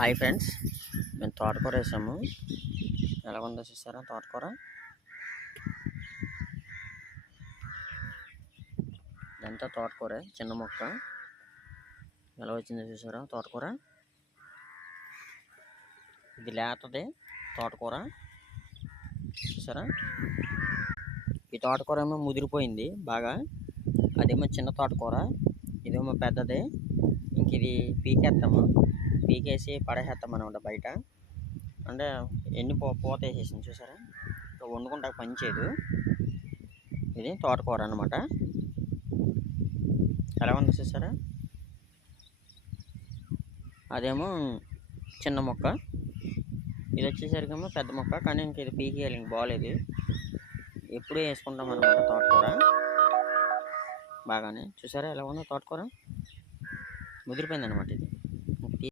Hi friends, మేము తోటకూర వేసాము. ఎలా ఉందో చూసారా? తోటకూర ఇదంతా తోటకూర, చిన్న మొక్క ఎలా వచ్చిందో చూసారా? తోటకూర ఇది లేతది తోటకూర చూసారా? ఈ తోటకూర ఏమో ముదిరిపోయింది బాగా, అదేమో చిన్న తోటకూర, ఇదేమో పెద్దది. ఇంక ఇది పీకేసి పడేసేస్తాం అనమాట బయట. అంటే ఎన్ని పూత వేసేసింది చూసారా? ఇంకా వండుకుంటా పనిచేయదు. ఇది తోటకూర అనమాట. ఎలా ఉందో చూసారా? అదేమో చిన్న మొక్క, ఇది వచ్చేసరికేమో పెద్ద మొక్క. కానీ ఇంక ఇది పీకేయాలి, ఇంక బాగోలేదు. ఎప్పుడూ వేసుకుంటాం అనమాట తోటకూర. బాగానే చూసారా ఎలా ఉందో? తోటకూర ముదిరిపోయింది అనమాట ఇది.